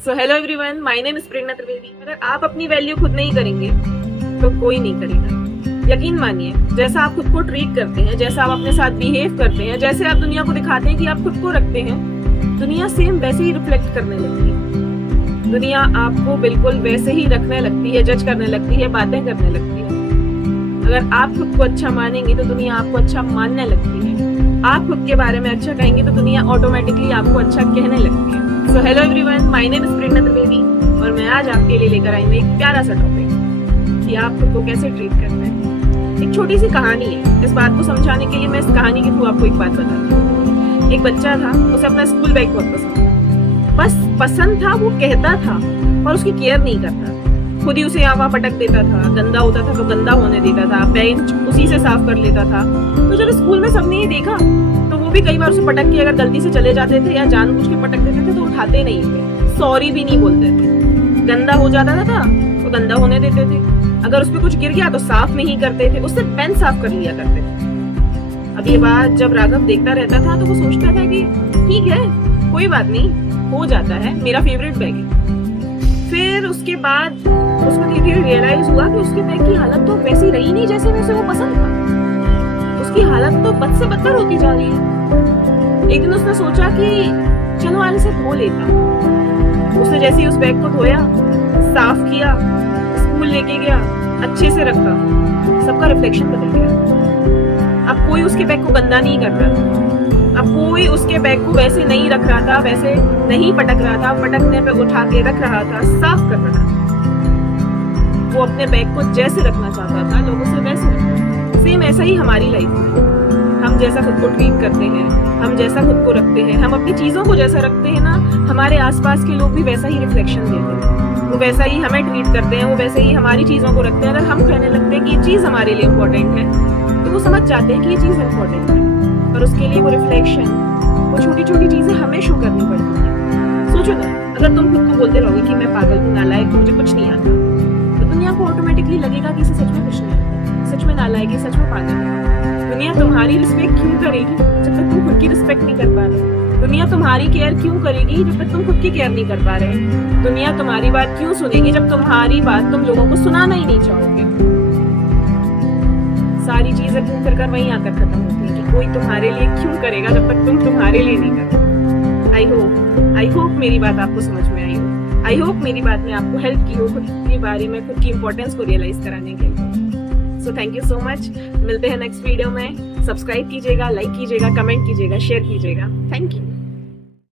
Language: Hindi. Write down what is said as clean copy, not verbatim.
So hello everyone, my name is Prerna Trivedi. अगर आप अपनी वैल्यू खुद नहीं करेंगे तो कोई नहीं करेगा। यकीन मानिए, जैसा आप खुद को ट्रीट करते हैं, जैसा आप अपने साथ बिहेव करते हैं, जैसे आप दुनिया को दिखाते हैं कि आप खुद को रखते हैं, दुनिया सेम वैसे ही रिफ्लेक्ट करने लगती है। दुनिया आपको बिल्कुल वैसे ही रखने लगती है, जज करने लगती है, बातें करने लगती है। अगर आप खुद को अच्छा मानेंगे तो दुनिया आपको अच्छा मानने लगती है। आप खुद के बारे में अच्छा कहेंगे तो दुनिया ऑटोमेटिकली आपको अच्छा कहने लगती है। So hello everyone, my name is Prerna Trivedi और मैं आज आपके लिए लेकर आई हूँ एक प्यारा सा टॉपिक कि आप खुद को कैसे ट्रीट करते हैं। एक छोटी सी कहानी है। इस बात को समझाने के लिए मैं इस कहानी के थ्रू आपको एक बात बताती हूँ। एक बच्चा था, उसे अपना स्कूल बैग बहुत पसंद था। बस पसंद था, वो कहता था और उसकी केयर नहीं करता। खुद ही उसे यहाँ पटक देता था, गंदा होता था तो गंदा होने देता था, बेंच उसी से साफ कर लेता था। तो जब स्कूल में सबने ये देखा तो वो भी कई बार उसे पटक के अगर गलती से चले जाते थे या जानबूझ के पटक देते थे तो उठाते नहीं थे, सॉरी भी नहीं बोलते थे। गंदा हो जाता था तो गंदा होने देते थे। अगर उस पर कुछ गिर गया तो साफ नहीं करते थे, उससे पेन साफ कर लिया करते थे। अब ये बात जब राघव देखता रहता था तो वो सोचता था कि ठीक है, कोई बात नहीं, हो जाता है, मेरा फेवरेट बैग है। फिर उसके बाद उसको धीरे धीरे रियलाइज हुआ कि उसके बैग की हालत तो वैसी रही नहीं जैसे वैसे वो पसंद था। उसकी हालत तो बद से बदतर होती जा रही है। एक दिन उसने सोचा कि चलो आज इसे धो लेता हूं। उसने जैसे ही उस बैग को धोया, साफ किया, स्कूल लेके गया, अच्छे से रखा, सबका रिफ्लेक्शन बदल गया। अब कोई उसके बैग को गंदा नहीं कर रहा था। अब कोई उसके बैग को वैसे नहीं रख रहा था, वैसे नहीं पटक रहा था, पटकने पे उठा के रख रहा था, साफ कर रहा था। वो अपने बैग को जैसे रखना चाहता था, लोगों से वैसे रखा। सेम ऐसा ही हमारी लाइफ में, हम जैसा खुद को ट्रीट करते हैं, हम जैसा खुद को रखते हैं, हम अपनी चीजों को जैसा रखते हैं ना, हमारे आसपास के लोग भी वैसा ही रिफ्लेक्शन देते हैं। वो वैसा ही हमें ट्रीट करते हैं, वो वैसे ही हमारी चीजों को रखते हैं। अगर हम कहने लगते हैं कि ये चीज हमारे लिए इम्पोर्टेंट है तो वो समझ जाते हैं कि ये चीज इम्पोर्टेंट है, पर उसके लिए वो रिफ्लेक्शन, वो छोटी छोटी चीजें हमें शो करनी पड़ती है। सोचो ना, अगर तुम खुद को बोलते रहोगे कि मैं पागल हूँ, नालायक हूँ, मुझे कुछ नहीं आता, तो दुनिया को ऑटोमेटिकली लगेगा कि इसे सच में कुछ नहीं आता, सच में नालायक है, सच में पागल है। दुनिया तुम्हारी रिस्पेक्ट क्यों करेगी जब तक तुम खुद की रिस्पेक्ट नहीं कर पा रहे? दुनिया तुम्हारी केयर क्यों करेगी जब तक तुम खुद की केयर नहीं कर पा रहे? दुनिया तुम्हारी बात क्यों सुनेगी जब तुम्हारी बात तुम लोगों को सुनाना ही नहीं चाहोगे? सारी चीजें घूम फिर कर वहीं आकर खत्म होती है कि कोई तुम्हारे लिए क्यों करेगा जब तक तुम तुम्हारे लिए नहीं करोगे। आई होप मेरी बात आपको समझ में आई हो। आई होप मेरी बात ने आपको हेल्प की हो खुद के बारे में, खुद की इंपॉर्टेंस को रियलाइज कराने के लिए। So thank you so much. मिलते हैं नेक्स्ट वीडियो में। सब्सक्राइब कीजिएगा, लाइक कीजिएगा, कमेंट कीजिएगा, शेयर कीजिएगा। Thank you.